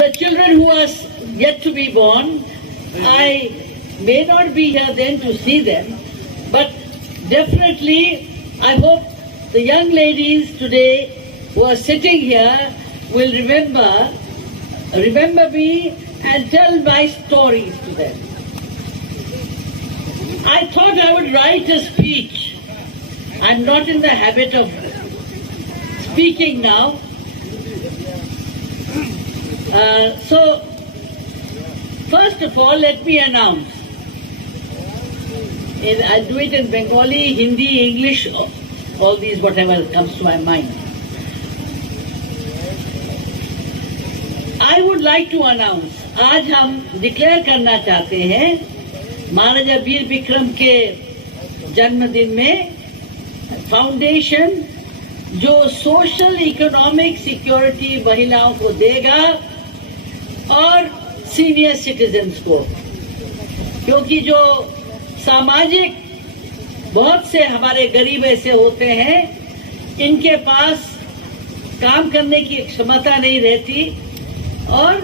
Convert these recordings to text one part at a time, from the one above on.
the children who are yet to be born, I may not be here then to see them, but definitely I hope the young ladies today who are sitting here will remember me and tell my stories to them. I thought I would write a speech. I'm not in the habit of speaking now. So, first of all, let me announce. I'll do it in Bengali, Hindi, English, all these, whatever comes to my mind. I would like to announce, आज हम declare करना चाहते हैं महाराजा वीर विक्रम के जन्मदिन में foundation जो social economic security महिलाओं को देगा और सीनियर सिटीजन्स को, क्योंकि जो सामाजिक बहुत से हमारे गरीब ऐसे होते हैं इनके पास काम करने की क्षमता नहीं रहती और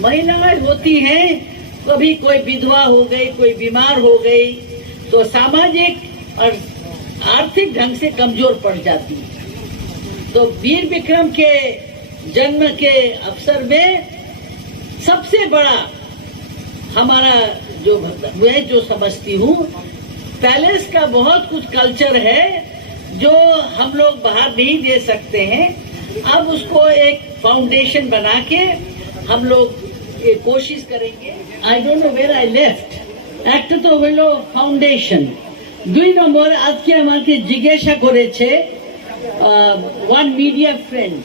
महिलाएं होती हैं, कभी कोई विधवा हो गई, कोई बीमार हो गई तो सामाजिक और आर्थिक ढंग से कमजोर पड़ जाती है। तो वीर विक्रम के जन्म के अवसर में सबसे बड़ा हमारा जो मैं जो समझती हूँ, पैलेस का बहुत कुछ कल्चर है जो हम लोग बाहर नहीं दे सकते हैं। अब उसको एक फाउंडेशन बना के हम लोग ये कोशिश करेंगे। I don't know where I left, একটা তো হলো ফাউন্ডেশন, 2 নম্বর আজকে আমাকে জিজ্ঞাসা করেছে one media friend,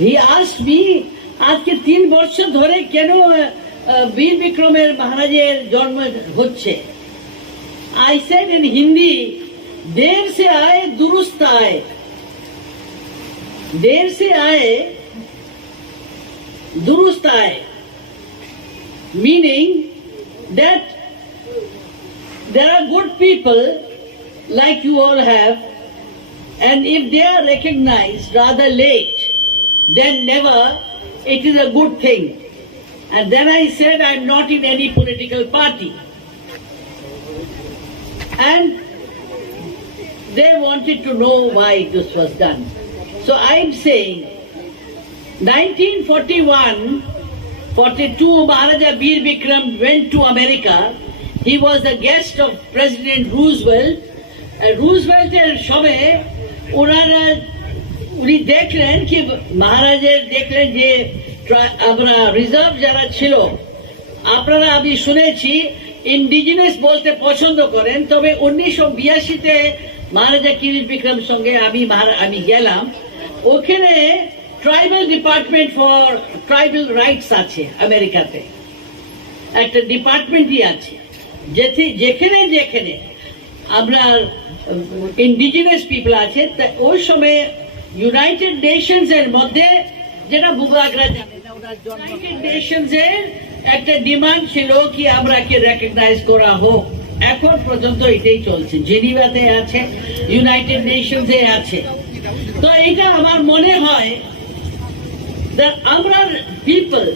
he asked me আজকে 3 বছর ধরে কেন वीर विक्रमेर महाराजेर जन्म होच्छे। आई सेड इन हिंदी, देर से आए दुरुस्त आए, देर से आए दुरुस्त आए, meaning that there are good people like you all have, and if they are recognized rather late, then never, it is a good thing. And then I said, I'm not in any political party. And they wanted to know why this was done. So I'm saying, 1941, 42, Maharaja Veer Vikram went to America. He was a guest of President Roosevelt. Roosevelt সময় ওনারা উনি দেখলেন কি মহারাজের দেখলেন যে আমরা reserve যারা ছিল আপনারা আমি শুনেছি ইন্ডিজিনাস বলতে পছন্দ করেন, তবে 1982-তে মহারাজা বীর বিক্রম সঙ্গে আমি গেলাম, ওখানে tribal department for tribal rights আছে আমেরিকাতে, একটা ডিপার্টমেন্টই আছে যেখানে যেখানে আমরা ইন্ডিজিনাস পিপল আছে। ওই সময় ইউনাইটেড নেশনস এর মধ্যে যেটা বুগাগরা জানে না, ওনার ইউনাইটেড নেশনস এর একটা ডিমান্ড ছিল কি আমরাকে রেকগনাইজ করা হোক। এখন পর্যন্ত এটাই চলছে, জেনিভাতে আছে, ইউনাইটেড নেশনস এ আছে। তো এটা আমার মনে হয় that আমরা people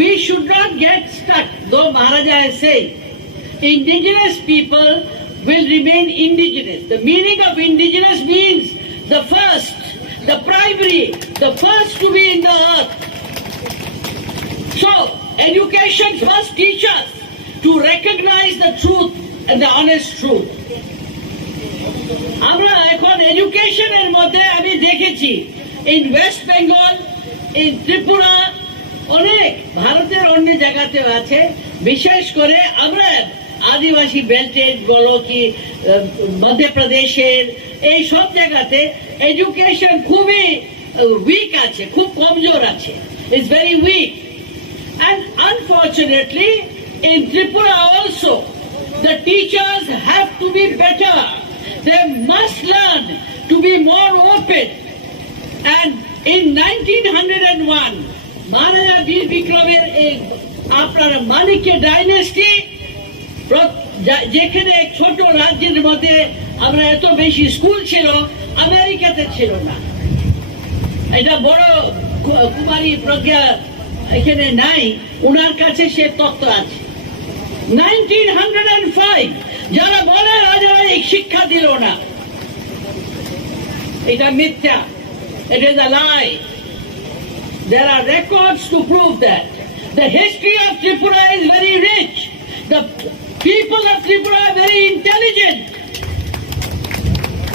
we should not get stuck, though Maharaja has said indigenous people will remain indigenous. The meaning of indigenous means the first, the primary, the first to be in the earth. So, education must teach us to recognize the truth and the honest truth. আমরা এখন এডুকেশনের মধ্যে আমি দেখেছি in West Bengal, in Tripura, অনেক ভারতের অন্য জায়গাতেও আছে, বিশেষ করে আমরা আদিবাসী বেল্টের বলো কি মধ্যপ্রদেশের এই সব জায়গাতে এডুকেশন খুবই উইক আছে, খুব কমজোর আছে, it's very weak. And unfortunately, in Tripura also, the teachers have to be better. They must learn to be more open. And in 1901, Maharaja Veer Vikramer আপনার মালিকের ডাইনেস্টি, যেখানে এক ছোট রাজ্যের মধ্যে আমরা এত বেশি স্কুল ছিল, আমেরিকাতে ছিল না। এটা বড় কুমারী প্রজ্ঞা এখানে নাই, উনার কাছে সে তত্ত্ব আছে। 1905 যারা বলে রাজারা এই শিক্ষা দিল না, এটা মিথ্যা, it is a lie. There are records to prove that. The history of Tripura is very rich. The people of Tripura are very intelligent.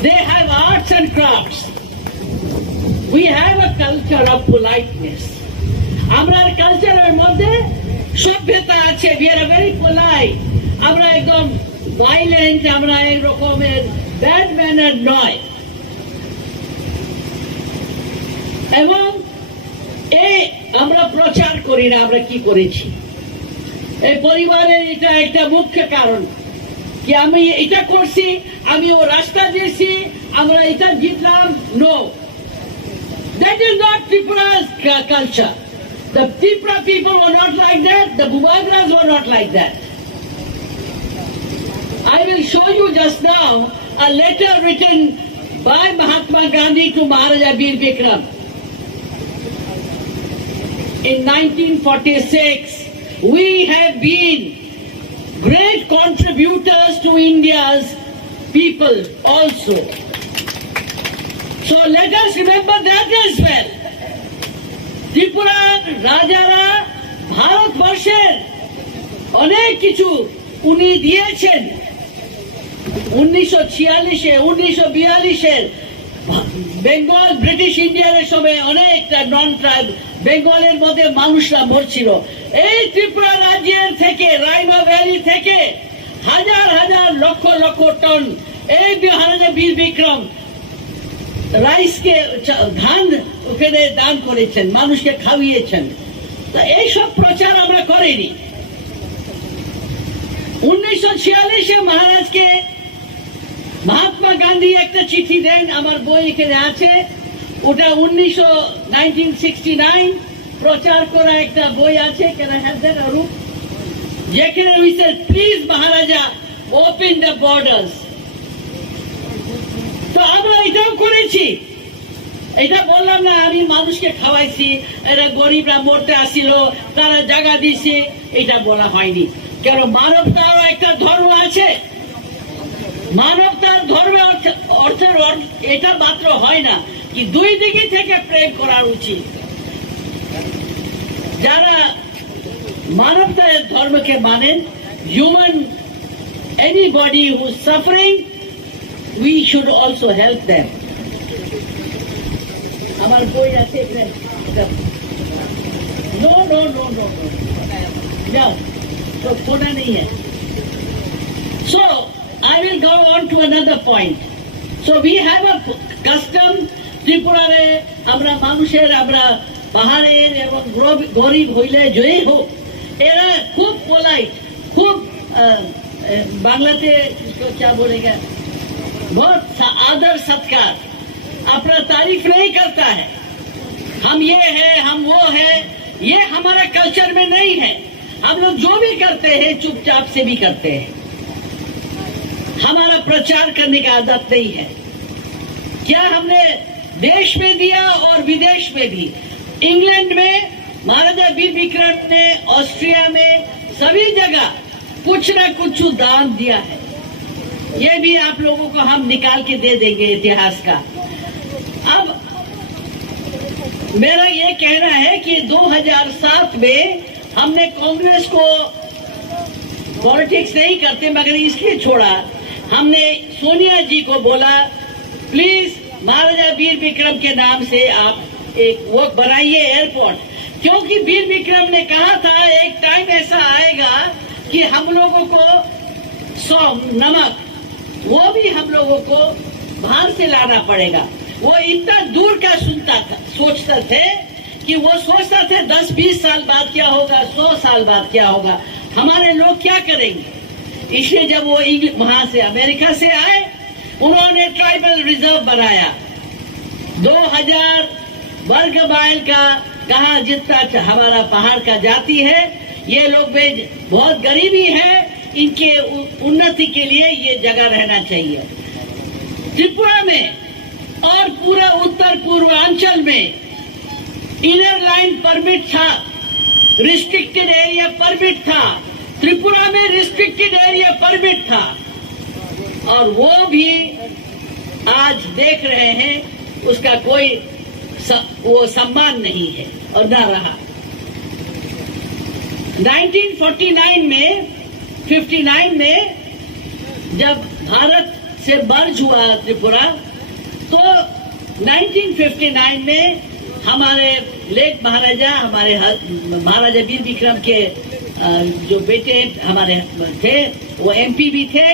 They have arts and crafts. We have a culture of politeness. Amrar culture er moddhe সভ্যতা আছে, we are very polite. আমরা একদম violent, আমরা এই রকমের bad manner নয়। এবং এই আমরা প্রচার করি না, আমরা কি করেছি, এই পরিবারের এটা একটা মুখ্য কারণ কি আমি এটা করছি, আমি ও রাস্তা দিয়েছি, আমরা এটা জিতলাম। No, that is not Tripura's culture. The Tripura people were not like that. The Bubagras were not like that. I will show you just now a letter written by Mahatma Gandhi to Maharaja Bir Bikram. In 1946, we have been great contributors to India's people also. So let us remember that as well. Tripura রাজারা ভারতবর্ষের অনেক কিছু উনি দিয়েছেন। 1946-এ 1942-এর Bengal British ইন্ডিয়ার সময় অনেকটা নন tribe বেঙ্গলের মধ্যে মানুষরা মরছিল। এই ত্রিপুরা রাজ্যের থেকে, রাইমা ভ্যালি থেকে হাজার হাজার লক্ষ লক্ষ টন এই মহারাজা বীর বিক্রম রাইসকে, ধান ওখানে দান করেছেন, মানুষকে খাওয়িয়েছেন। তো এইসব প্রচার আমরা করিনি। 1946-এ মহারাজকে মহাত্মা গান্ধী একটা চিঠি দেন, আমার বই এখানে আছে, ওটা 1969 প্রচার করা একটা বই আছে, কেন হ্যাভ দ্যাট অরূপ, যেখানে we said please Maharaja open the borders. তো আমরা এটাও করেছি, এটা বললাম না আমি মানুষকে খাওয়াইছি, এরা গরিবরা মরতে আসিল, তারা জায়গা দিছে, এটা বলা হয়নি। কেন মানবতারও একটা ধর্ম আছে, মানবতার ধর্মে অর্থের এটা মাত্র হয় না কি দুই দিকে থেকে প্রেম করা উচিত। যারা মানবতার ধর্মকে মানেন, human anybody who suffering, we should also help them. আমার বই আছে, নো নো নো নো যাও, তো খোনা নেই है। So I will go on to another point. So we have a custom, ত্রিপুরারে আমরা মানুষের, আমরা পাহাড়ের এবং গরিব হইলে জয়ী হোক, এরা খুব পোলাইট, খুব বাংলাতে क्या बोलेगा, बहुत आदर सत्कार, अपना तारीफ नहीं करता है। हम ये है, हम वो है, ये हमारा कल्चर में नहीं है। हम लोग जो भी करते हैं चुपचाप से भी करते हैं, हमारा प्रचार करने का आदत नहीं है। क्या हमने देश में दिया और विदेश में भी, इंग्लैंड में महाराजा वीर विक्रम ने, ऑस्ट्रिया में, सभी जगह कुछ न कुछ दान दिया है। ये भी आप लोगों को हम निकाल के दे देंगे इतिहास का। अब मेरा ये कहना है कि 2007 में हमने कांग्रेस को, पॉलिटिक्स नहीं करते मगर इसलिए छोड़ा, हमने सोनिया जी को बोला प्लीज महाराजा वीर विक्रम के नाम से आप एक वो बनाइए एयरपोर्ट, क्योंकि वीर विक्रम ने कहा था एक टाइम ऐसा आएगा कि हम लोगों को सौंफ, नमक, वो भी हम लोगों को बाहर से लाना पड़ेगा। वो इतना दूर का सुनता था, सोचता थे कि वो सोचता थे 10-20 साल बाद क्या होगा, 100 साल बाद क्या होगा, हमारे लोग क्या करेंगे। इसलिए जब वो वहां से अमेरिका से आए, उन्होंने ट्राइबल रिजर्व बनाया, 2000 वर्ग माइल का, कहा जितना हमारा पहाड़ का जाति है, ये लोग बहुत गरीबी है, इनके उन्नति के लिए ये जगह रहना चाहिए। त्रिपुरा में और पूरा उत्तर पूर्वांचल में इनर लाइन परमिट था, रिस्ट्रिक्टेड एरिया परमिट था, त्रिपुरा में रिस्ट्रिक्टेड एरिया परमिट था, और वो भी आज देख रहे हैं उसका कोई वो सम्मान नहीं है और ना रहा। 1949 में 59 में जब भारत से मर्ज हुआ त्रिपुरा, तो 1959 में हमारे लेट महाराजा, हमारे महाराजा वीर विक्रम के जो बेटे हमारे थे वो एमपी भी थे,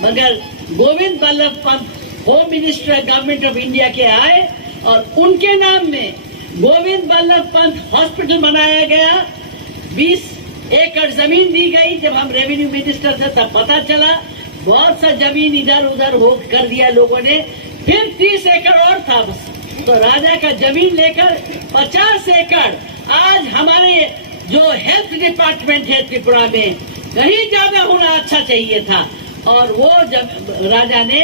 मगर Govind Ballabh Pant home minister government of India के आए और उनके नाम में गोविंद बल्लभ पंत हॉस्पिटल बनाया गया। 20 एकड़ जमीन दी गई। जब हम रेवेन्यू मिनिस्टर थे तब पता चला, बहुत सा जमीन इधर उधर हो कर दिया लोगों ने। फिर 30 एकड़ और था, तो राजा का जमीन लेकर 50 एकड़ आज हमारे जो हेल्थ डिपार्टमेंट है त्रिपुरा में कहीं ज्यादा होना अच्छा चाहिए था। और वो जब राजा ने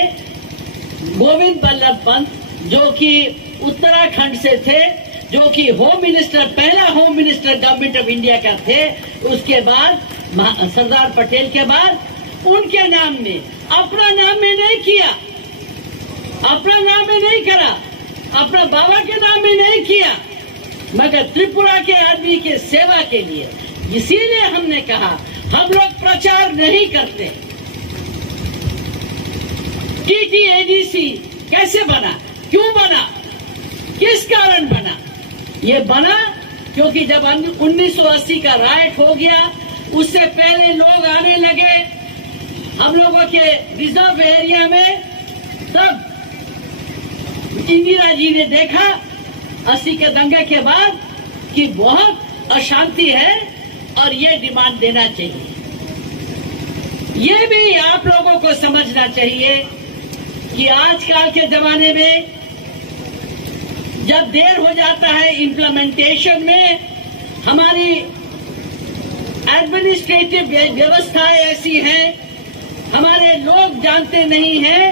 गोविंद बल्लभ पंत जो कि उत्तराखंड से थे, जो कि होम मिनिस्टर, पहला home minister government of India का थे, उसके बाद सरदार पटेल के बाद उनके नाम में, अपना नाम में नहीं किया, अपना नाम में नहीं करा, अपना बाबा के नाम में नहीं किया, मगर त्रिपुरा के आदमी के सेवा के लिए। इसीलिए हमने कहा हम लोग प्रचार नहीं करते। टीटीएडीसी कैसे बना, क्यों बना, किस कारण बना? ये बना क्योंकि जब 1980 का राइट हो गया, उससे पहले लोग आने लगे हम लोगों के रिजर्व एरिया में, तब इंदिरा जी ने देखा 80 के दंगे के बाद कि बहुत अशांति है और ये डिमांड देना चाहिए। ये भी आप लोगों को समझना चाहिए कि आजकल के जमाने में जब देर हो जाता है इम्प्लीमेंटेशन में, हमारी एडमिनिस्ट्रेटिव व्यवस्थाएं ऐसी हैं, हमारे लोग जानते नहीं हैं,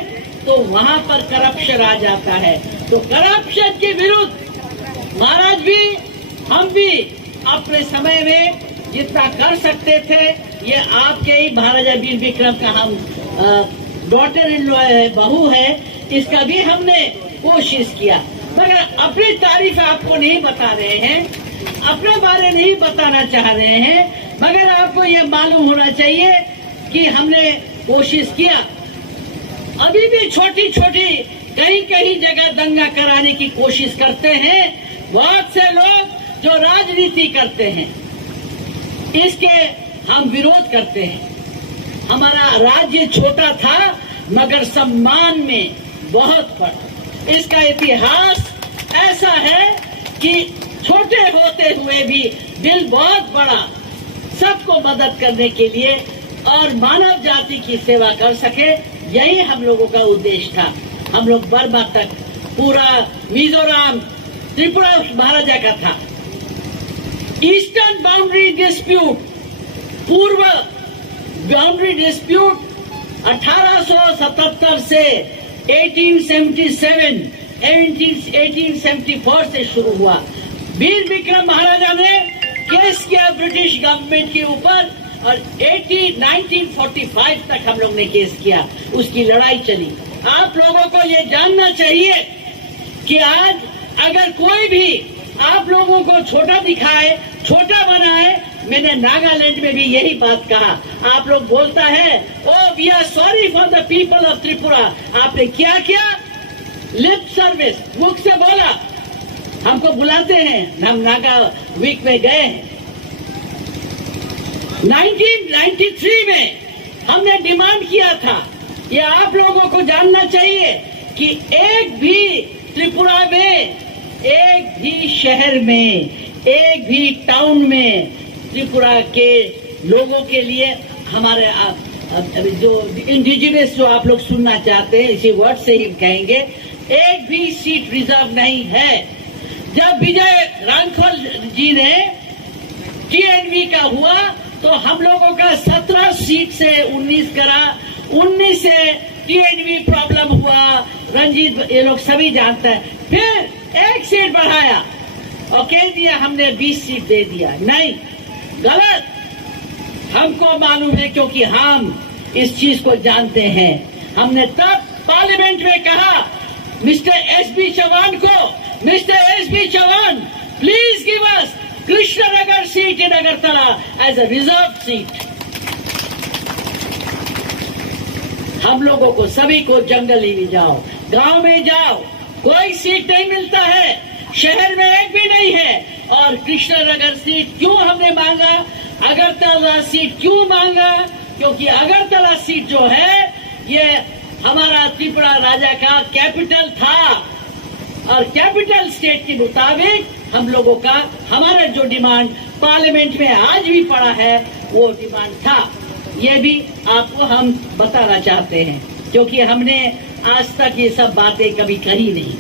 तो वहां पर करप्शन आ जाता है। तो करप्शन के विरुद्ध महाराज भी, हम भी अपने समय में जितना कर सकते थे, ये आपके ही महाराजा वीर विक्रम का हम डॉटर इन लॉ है, बहू है, इसका भी हमने कोशिश किया। मगर अपनी तारीफ आपको नहीं बता रहे हैं, अपने बारे नहीं बताना चाह रहे हैं, मगर आपको ये मालूम होना चाहिए कि हमने कोशिश किया। अभी भी छोटी छोटी कहीं कहीं जगह दंगा कराने की कोशिश करते हैं बहुत से लोग जो राजनीति करते हैं, इसके हम विरोध करते हैं। हमारा राज्य छोटा था मगर सम्मान में बहुत बड़ा। इसका इतिहास ऐसा है कि छोटे होते हुए भी दिल बहुत बड़ा, सबको मदद करने के लिए और मानव जाति की सेवा कर सके, यही हम लोगों का उद्देश्य था। हम लोग बर्मा तक, पूरा मिजोरम, त्रिपुरा महाराजा का था। ईस्टर्न बाउंड्री डिस्प्यूट, पूर्व बाउंड्री डिस्प्यूट 1877 से 1877, 1874 से शुरू हुआ। वीर विक्रम महाराजा ने केस किया ब्रिटिश गवर्नमेंट के ऊपर और 1945 तक हम लोग ने केस किया, उसकी लड़ाई चली। आप लोगों को ये जानना चाहिए कि आज अगर कोई भी आप लोगों को छोटा दिखाए, छोटा बनाए, मैंने नागालैंड में भी यही बात कहा। आप लोग बोलता है oh we are sorry for the people of Tripura. आपने क्या किया? लिप सर्विस, मुख से बोला। हमको बुलाते हैं, हम नागा वीक में गए हैं। 1993 में हमने डिमांड किया था, ये आप लोगों को जानना चाहिए कि एक भी त्रिपुरा में, एक भी शहर में, एक भी टाउन में त्रिपुरा के लोगों के लिए, हमारे जो इंडिजिनस जो आप लोग सुनना चाहते हैं, इसी वर्ड से ही कहेंगे, एक भी सीट रिजर्व नहीं है। जब विजय रांखल जी ने टीएनवी का हुआ तो हम लोगों का 17 सीट से 19 करा, 19 से टीएनवी प्रॉब्लम हुआ, रंजीत ये लोग सभी जानते हैं। फिर एक सीट बढ़ाया और कह दिया हमने 20 सीट दे दिया। नहीं, गलत। हमको मालूम है क्योंकि हम इस चीज को जानते हैं। हमने तब पार्लियामेंट में कहा मिस्टर एसबी चौहान को, mister SB Chauhan please give us Krishnanagar seat in Agartala as a reserve seat. हम लोगों को सभी को जंगल ही जाओ, गांव में जाओ, कोई सीट नहीं मिलता है, शहर में एक भी नहीं है। और कृष्णनगर सीट क्यों हमने मांगा, अगरतला सीट क्यों मांगा? क्योंकि अगरतला सीट जो है ये हमारा त्रिपुरा राजा का कैपिटल था और कैपिटल स्टेट के मुताबिक हम लोगों का हमारा जो डिमांड पार्लियामेंट में आज भी पड़ा है वो डिमांड था। ये भी आपको हम बताना चाहते हैं क्योंकि हमने आज तक ये सब बातें कभी करी नहीं।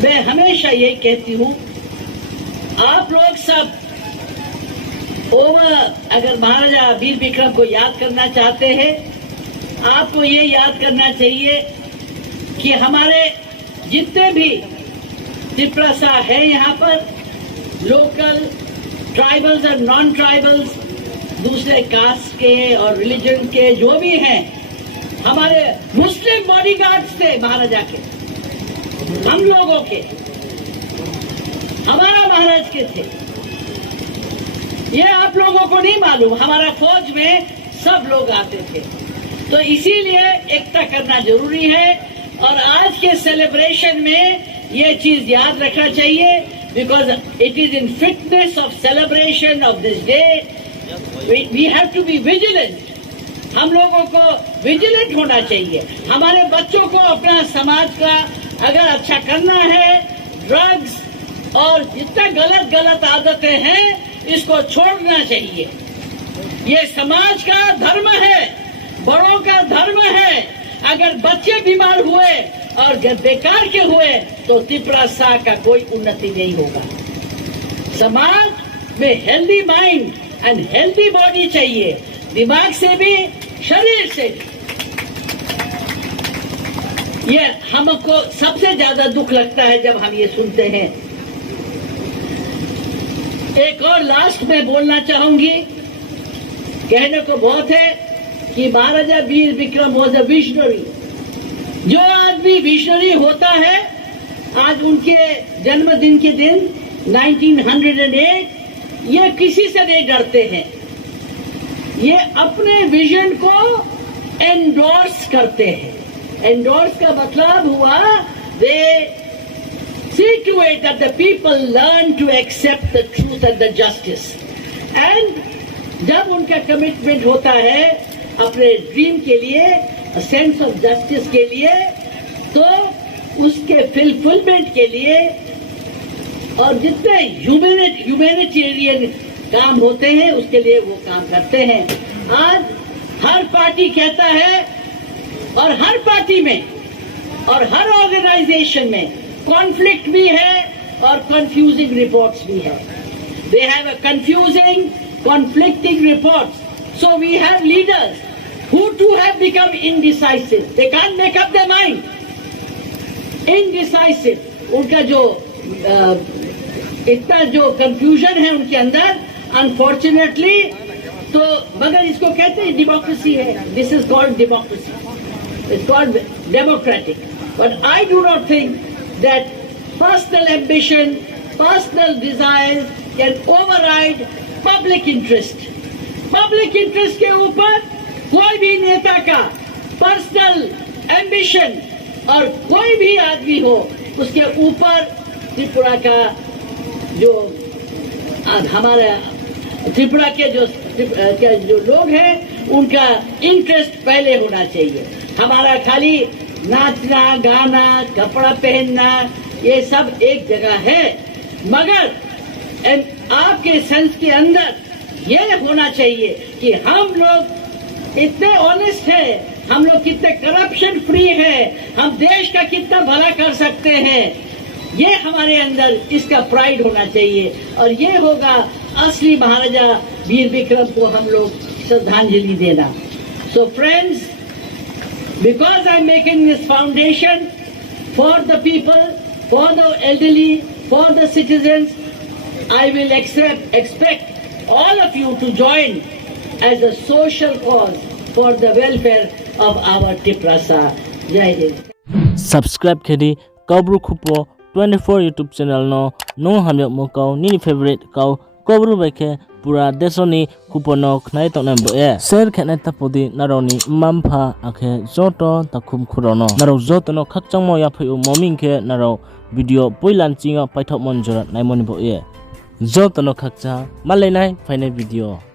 मैं हमेशा ये कहती हूँ, आप लोग सब अगर महाराजा वीर विक्रम को याद करना चाहते हैं, आपको ये याद करना चाहिए कि हमारे जितने भी त्रिपुरा है यहाँ पर, लोकल ट्राइबल्स और नॉन ट्राइबल्स, दूसरे कास्ट के और रिलीजन के जो भी हैं, हमारे मुस्लिम बॉडीगार्ड्स थे महाराजा के, हम लोगों के, हमारा महाराज के थे। ये आप लोगों को नहीं मालूम, हमारा फौज में सब लोग आते थे। तो इसीलिए एकता करना जरूरी है और आज के सेलिब्रेशन में ये चीज याद रखना चाहिए, because it is in fitness of celebration of this day we have to be vigilant. हम लोगों को विजिलेंट होना चाहिए। हमारे बच्चों को अपना समाज का अगर अच्छा करना है, ड्रग्स और जितना गलत आदतें हैं इसको छोड़ना चाहिए। ये समाज का धर्म है, बड़ों का धर्म है। अगर बच्चे बीमार हुए और बेकार के हुए तो त्रिपुरा का कोई उन्नति नहीं होगा। समाज में healthy mind and healthy body चाहिए, दिमाग से भी शरीर से भी। ये हमको सबसे ज्यादा दुख लगता है जब हम ये सुनते हैं। एक और लास्ट में बोलना चाहूंगी, कहने को बहुत है कि Maharaja Bir Vikram was a visionary. जो आदमी विजनरी होता है, आज उनके जन्मदिन के दिन 1908, ये किसी से नहीं डरते हैं। ये अपने विजन को एंडोर्स करते हैं। एंडोर्स का मतलब हुआ दे see to it that the people learn to accept the truth and the justice. And जब उनका कमिटमेंट होता है अपने ड्रीम के लिए, सेंस ऑफ जस्टिस के लिए, तो उसके फुलफिलमेंट के लिए और जितने ह्यूमैनिटेरियन काम होते हैं उसके लिए वो काम करते हैं। आज हर पार्टी कहता है और हर पार्टी में और हर ऑर्गेनाइजेशन में कॉन्फ्लिक्ट भी है और कंफ्यूजिंग रिपोर्ट्स भी है। They have a confusing, conflicting reports. So we have leaders who too have become indecisive. They can't make up their mind. Indecisive. उनका जो इतना जो कंफ्यूजन है उनके अंदर, अनफॉर्चुनेटली, तो मगर इसको कहते हैं डेमोक्रेसी है। This is called democracy, it's called democratic. But I do not think that personal ambition, personal desires can override public interest. Public interest के ऊपर कोई भी नेता का पर्सनल एम्बिशन और कोई भी आदमी हो उसके ऊपर त्रिपुरा का जो हमारा त्रिपुरा के जो लोग हैं उनका इंटरेस्ट पहले होना चाहिए। हमारा खाली नाचना, गाना, कपड़ा पहनना ये सब एक जगह है, मगर आपके सेंस के अंदर ये होना चाहिए कि हम लोग इतने ऑनेस्ट है, हम लोग कितने करप्शन फ्री है, हम देश का कितना भला कर सकते हैं। ये हमारे अंदर इसका प्राइड होना चाहिए और ये होगा असली महाराजा वीर विक्रम को हम लोग श्रद्धांजलि देना। So friends, because I'm making this foundation, for the people, for the elderly, for the citizens. I will expect all of you to join as a social cause for the welfare of our Tiprasa. Jai Hind. Subscribe kedi Kabru Khupo 24 YouTube channel no hamyak mo kau ni favorite kau Kabru baike pura desoni kupono khnai tonam bo e share khane tapodi naroni mampha akhe joto takhum khurono naro joto no khakchangmo ya pheu moming khe naro video poilan chinga paithok monjora naimoni bo e joto no khakcha malai nai final video